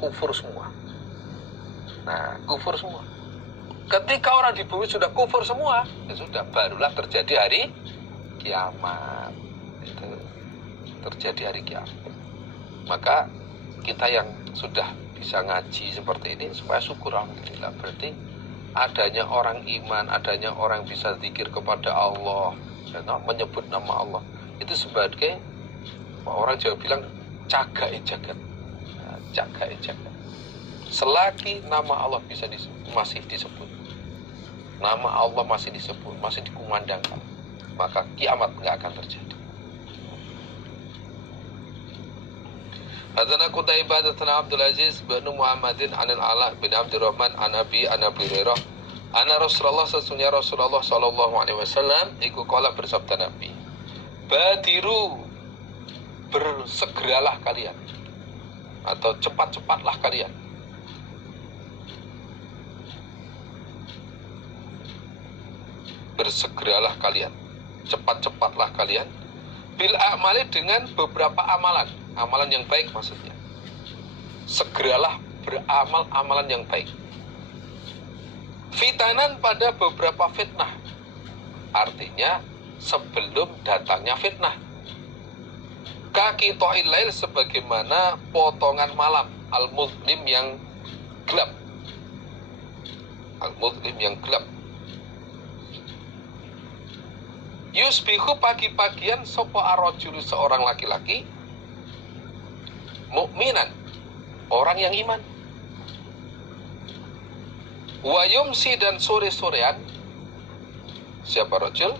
kufur semua. Nah, kufur semua. Ketika orang di bumi sudah kufur semua, ya sudah, barulah terjadi hari kiamat. Itu terjadi hari kiamat. Maka kita yang sudah bisa ngaji seperti ini, supaya syukur alhamdulillah. Berarti adanya orang iman, adanya orang bisa zikir kepada Allah, ya, menyebut nama Allah, itu sebagai orang Jawa bilang cagai jagat. Nah, cagai jagat. Selagi nama Allah masih disebut, nama Allah masih disebut, masih dikumandangkan, maka kiamat nggak akan terjadi. Hadana Qutaibah Hadana Abdul Aziz bin Muhammadin anil Ala bin Abdurrahman an Abi Hurairah anna Rasulullah sesungguhnya Rasulullah sallallahu alaihi wasallam iku qala bersabda Nabi, badiru, bersegeralah kalian atau cepat-cepatlah kalian bersegeralah kalian, cepat-cepatlah kalian bil a'mali, dengan beberapa amalan yang baik maksudnya. Segeralah beramal amalan yang baik. Fitanan, pada beberapa fitnah, artinya sebelum datangnya fitnah. Kaki to'il lail, sebagaimana potongan malam, al-muzlim yang gelap, al-muzlim yang gelap. Yusbihu, pagi-pagian, sopo arrojul, seorang laki-laki, mukminan, orang yang iman. Wa yumsi, dan sore-sorean, siapa rojul?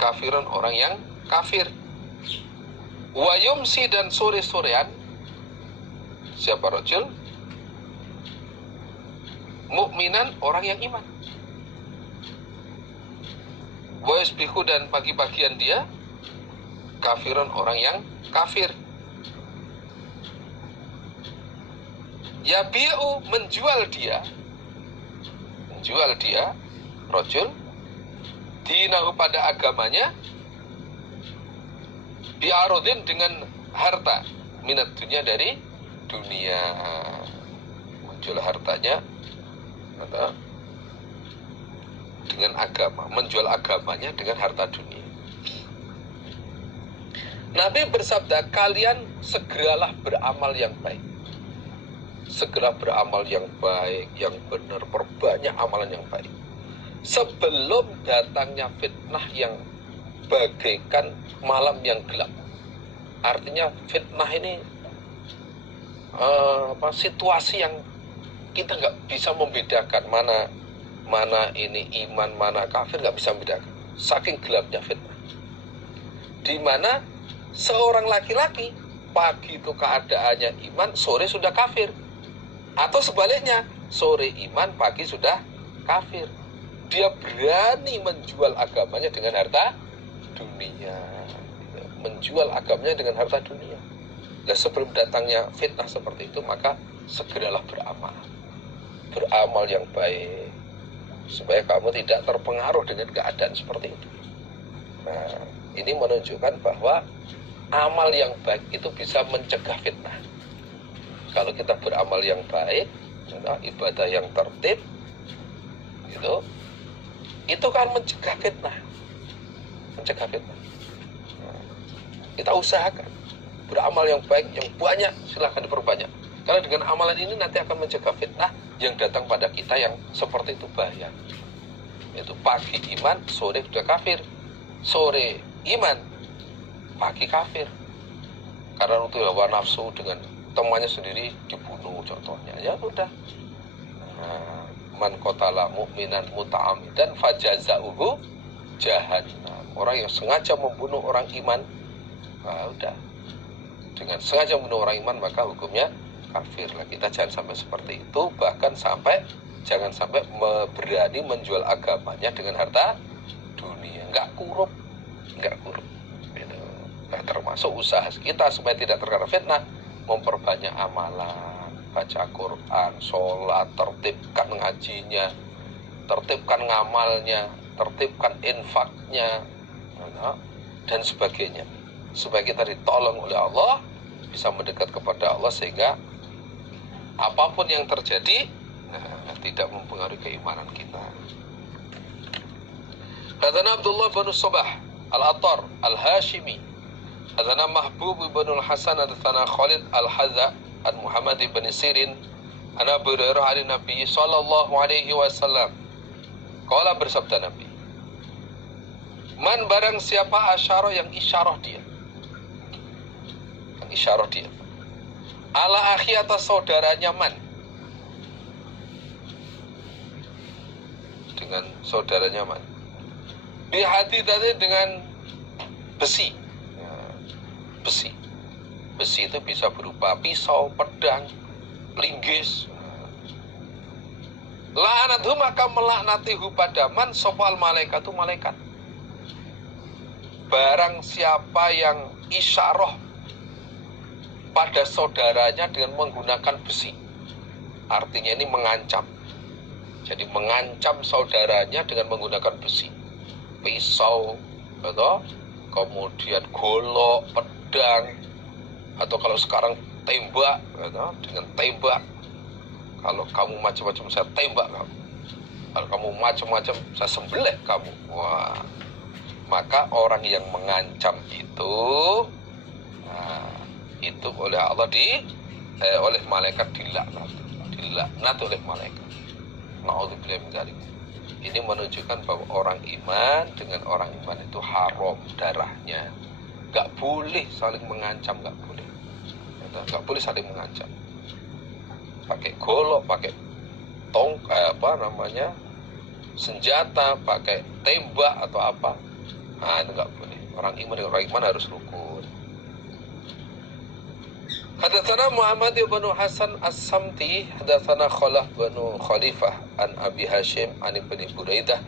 Kafirun, orang yang kafir. Wa yumsi, dan sore-sorean, siapa rojul? Mukminan, orang yang iman. Wa yusbihu, dan pagi-pagian dia kafirun, orang yang kafir. Yabi'u, menjual dia rojul dinahu, pada agamanya, bi'arudin, dengan harta, minat dunia, dari dunia, menjual hartanya atau dengan agama, menjual agamanya dengan harta dunia. Nabi bersabda, kalian segeralah beramal yang baik. Segera beramal yang baik, yang benar, perbanyak amalan yang baik, sebelum datangnya fitnah yang bagaikan malam yang gelap. Artinya fitnah ini situasi yang kita nggak bisa membedakan mana ini iman, mana kafir, nggak bisa membedakan, saking gelapnya fitnah. Di mana seorang laki-laki pagi itu keadaannya iman, sore sudah kafir. Atau sebaliknya, sore iman, pagi sudah kafir. Dia berani menjual agamanya dengan harta dunia. Menjual agamanya dengan harta dunia. Nah, sebelum datangnya fitnah seperti itu, maka segeralah beramal. Beramal yang baik, supaya kamu tidak terpengaruh dengan keadaan seperti itu. Nah, ini menunjukkan bahwa amal yang baik itu bisa mencegah fitnah. Kalau kita beramal yang baik, ibadah yang tertib, itu kan mencegah fitnah. Mencegah fitnah. Nah, kita usahakan beramal yang baik, yang banyak, silahkan diperbanyak. Karena dengan amalan ini nanti akan mencegah fitnah yang datang pada kita yang seperti itu bahaya. Itu pagi iman, sore sudah kafir. Sore iman, pagi kafir. Karena itu hawa nafsu dengan temannya sendiri dibunuh contohnya, ya udah. Man qatala mu'minan muta'ammidan fajaza'uhu jahannam. Orang yang sengaja membunuh orang iman, nah udah, dengan sengaja membunuh orang iman maka hukumnya kafir. Lah, kita jangan sampai seperti itu, bahkan jangan sampai berani menjual agamanya dengan harta dunia. Nggak kurup. Nah, termasuk usaha kita supaya tidak terkena fitnah, memperbanyak amalan, baca Quran, sholat, tertibkan ngajinya, tertibkan ngamalnya, tertibkan infaknya, dan sebagainya, supaya kita ditolong oleh Allah, bisa mendekat kepada Allah, sehingga apapun yang terjadi, tidak mempengaruhi keimanan kita. Hadana Abdullah bin Subah Al-Attar Al-Hashimi, hadana Mahbub bin Al-Hasan, hadana Khalid Al-Hadza an Muhammad bin Sirin an Abu Hurairah an Nabi sallallahu alaihi wasallam. Qala, bersabda Nabi, man barang siapa asyara yang isyarah dia, yang isyarah dia, ala akhi atas saudaranya man, dengan saudaranya man, bihati tadi dengan besi, besi, besi itu bisa berupa pisau, pedang, linggis. La'anathu, maka melaknatihu pada man sopal malaikatu, malaikat. Barang siapa yang isyarah pada saudaranya dengan menggunakan besi, artinya ini mengancam. Jadi mengancam saudaranya dengan menggunakan besi, pisau, atau kemudian golok, pedang, atau kalau sekarang tembak, atau dengan tembak. Kalau kamu macam-macam saya tembak kamu, kalau kamu macam-macam saya sembelih kamu. Wah, maka orang yang mengancam itu, itu oleh Allah oleh malaikat dilaknat oleh malaikat. Na'udzubillah min dzalik. Ini menunjukkan bahwa orang iman dengan orang iman itu haram darahnya. Gak boleh saling mengancam, gak boleh. Gak boleh saling mengancam. Pakai golok, pakai senjata, pakai tembak atau apa. Nah, itu gak boleh. Orang iman dengan orang iman harus rukun. Hadatsana Muhammad bin Hasan As-Samti, hadatsana Khalaf bin Khalifah an Abi Hashim an Ibnu Buraidah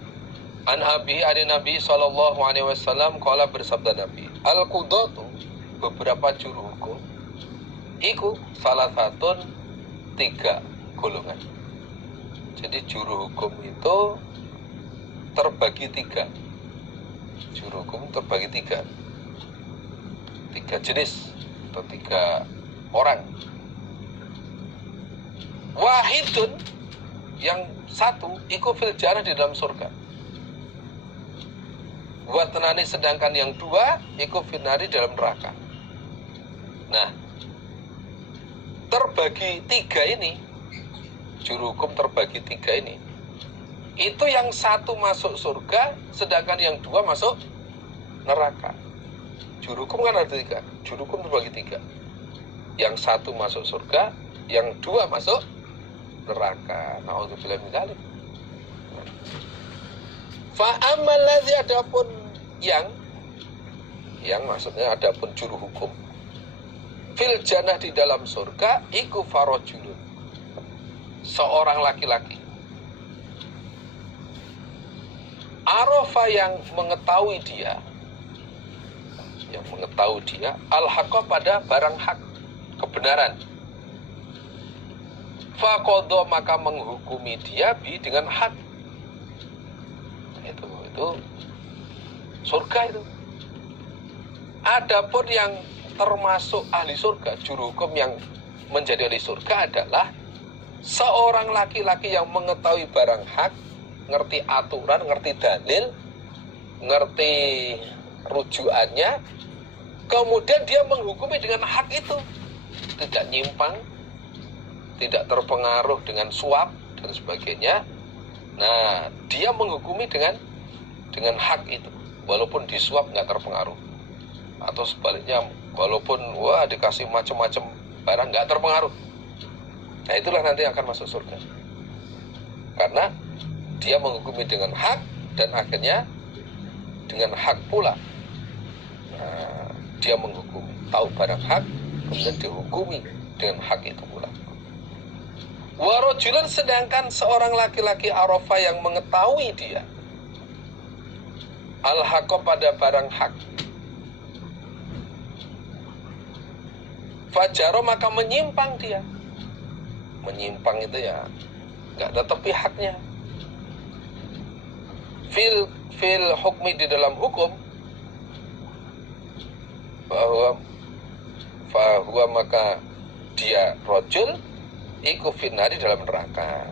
an Abi an Nabi sallallahu alaihi wasallam qala, bersabda Nabi, al-qudatu, beberapa juru hukum, iku salah satu 3 golongan. Jadi juru hukum itu terbagi 3. Juru hukum terbagi 3 jenis atau 3 orang. Wahidun, yang satu, iku fil jannah, di dalam surga. Watanani, sedangkan yang 2 iku finari, dalam neraka. Nah, terbagi 3 ini, juru hukum terbagi 3 ini, itu yang satu masuk surga, sedangkan yang 2 masuk neraka. Juru hukum kan ada 3, juru hukum terbagi 3. Yang satu masuk surga, yang 2 masuk neraka. Na'udzubillah min dzalik. Fa ammal ladzi, adapun yang maksudnya adapun juru hukum, fil jannah, di dalam surga, iku farajulun, seorang laki-laki, arafa, yang mengetahui dia, al-haqqa, pada barang hak, kebenaran, faqadha, maka menghukumi dia dengan hak. Itu surga itu. Adapun yang termasuk ahli surga, juru hukum yang menjadi ahli surga adalah seorang laki-laki yang mengetahui barang hak, ngerti aturan, ngerti dalil, ngerti rujukannya, kemudian dia menghukumi dengan hak itu, tidak nyimpang, tidak terpengaruh dengan suap dan sebagainya. Nah, dia menghukumi dengan hak itu, walaupun disuap nggak terpengaruh, atau sebaliknya, walaupun dikasih macam-macam barang nggak terpengaruh. Nah, itulah nanti akan masuk surga, karena dia menghukumi dengan hak, dan akhirnya dengan hak pula. Nah, dia menghukumi, tahu barang hak, kemudian dihukumi dengan hak itu pula. Warajulan, sedangkan seorang laki-laki arafa, yang mengetahui dia al-haqqa, pada barang hak, fajaro, maka menyimpang dia. Menyimpang itu ya nggak tetepi haknya. Fil hukmi, di dalam hukum, bahwa maka dia rajul, iku finari dalam neraka.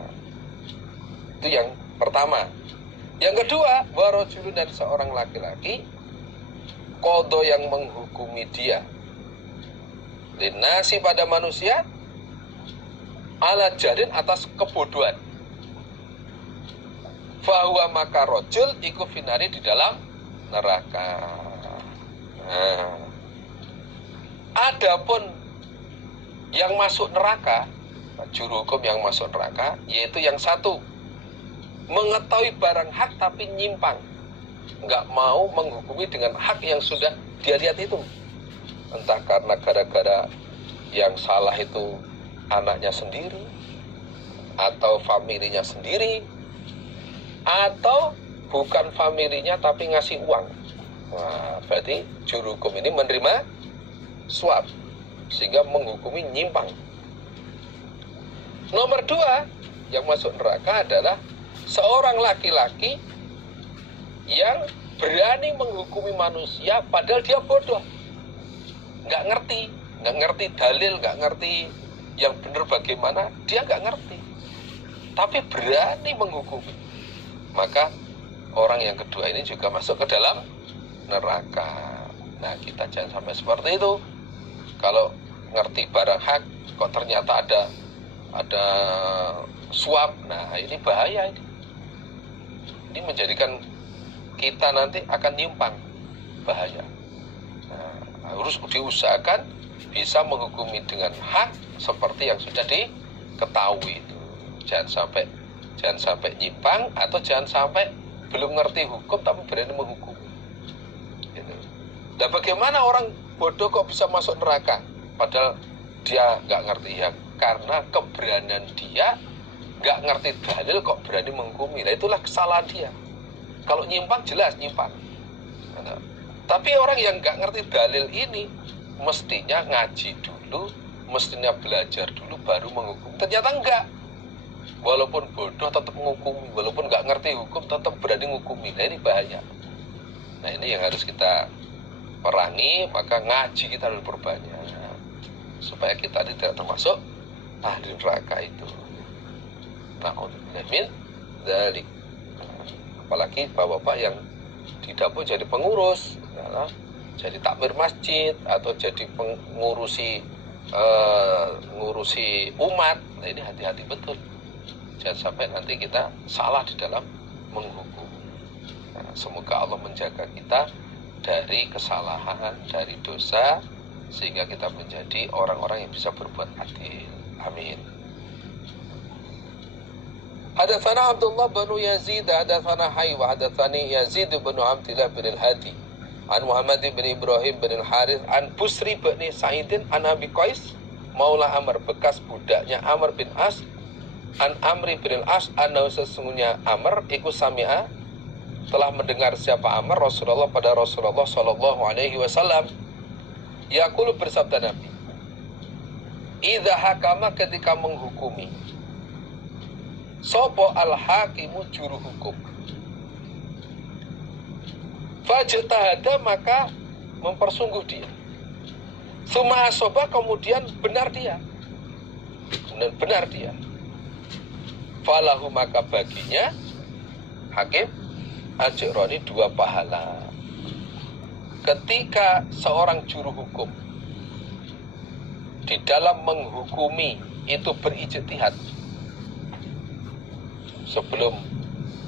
Itu yang pertama. Yang kedua, warajulun dan seorang laki-laki qada yang menghukumi dia linasi pada manusia ala jarin atas kebodohan. Fahuwa maka rojul iku finari di dalam neraka. Nah, adapun yang masuk neraka, juru hukum yang masuk neraka, yaitu yang satu, mengetahui barang hak tapi nyimpang, nggak mau menghukumi dengan hak yang sudah dia lihat itu. Entah karena gara-gara yang salah itu anaknya sendiri, atau familinya sendiri, atau bukan familinya tapi ngasih uang. Nah, berarti juru hukum ini menerima suap sehingga menghukumi nyimpang. Nomor dua yang masuk neraka adalah seorang laki-laki yang berani menghukumi manusia padahal dia bodoh, nggak ngerti dalil, nggak ngerti yang benar bagaimana, dia nggak ngerti, tapi berani menghukumi. Maka orang yang kedua ini juga masuk ke dalam neraka. Nah, kita jangan sampai seperti itu. Kalau ngerti barang hak kok ternyata ada suap, nah ini bahaya ini. Ini menjadikan kita nanti akan nyimpang, bahaya. Nah, harus diusahakan bisa menghukumi dengan hak seperti yang sudah diketahui itu. Jangan sampai nyimpang, atau jangan sampai belum ngerti hukum tapi berani menghukum. Gitu. Dan bagaimana orang bodoh kok bisa masuk neraka? Padahal dia nggak ngerti ya, karena keberanian dia nggak ngerti dalil kok berani menghukumi. Nah, itulah kesalahan dia. Kalau nyimpang jelas nyimpang. Nah, tapi orang yang nggak ngerti dalil ini mestinya ngaji dulu, mestinya belajar dulu baru menghukum. Ternyata enggak. Walaupun bodoh tetap menghukumi, walaupun nggak ngerti hukum tetap berani menghukumi. Nah, ini bahaya. Nah, ini yang harus kita perangi. Maka ngaji kita harus perbanyak supaya kita tidak termasuk ahli neraka itu. Na'udzubillah min dzalik. Apalagi bapak-bapak yang di dapur jadi pengurus, jadi takmir masjid, atau jadi pengurusi ngurusi umat. Nah, ini hati-hati betul. Jangan sampai nanti kita salah di dalam menghukum. Nah, semoga Allah menjaga kita dari kesalahan, dari dosa, sehingga kita menjadi orang-orang yang bisa berbuat adil. Amin. Hadatsana Abdullah bin Yazid, hadatsana Haywa, hadatsani Yazid bin Abdullah bin Al-Hadi, an Muhammad bin Ibrahim bin Al-Harith, an Busri bin Sa'idin, an Abi Qais, Maula Amr, bekas budaknya Amr bin As, an Amri bin As, annahu sesungguhnya Amr iku sami'a, telah mendengar siapa Amr Rasulullah pada Rasulullah sallallahu alaihi wasallam, yaqulu, bersabda Nabi, idza hakama, ketika menghukumi, sopo al-hakimu, juru hukum, fajtahada, maka mempersungguh dia, summa asoba, kemudian benar dia, falahu, maka baginya hakim ajroni, 2 pahala. Ketika seorang juru hukum di dalam menghukumi itu berijtihad, sebelum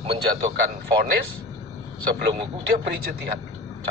menjatuhkan vonis, sebelum hukum dia berijtihad,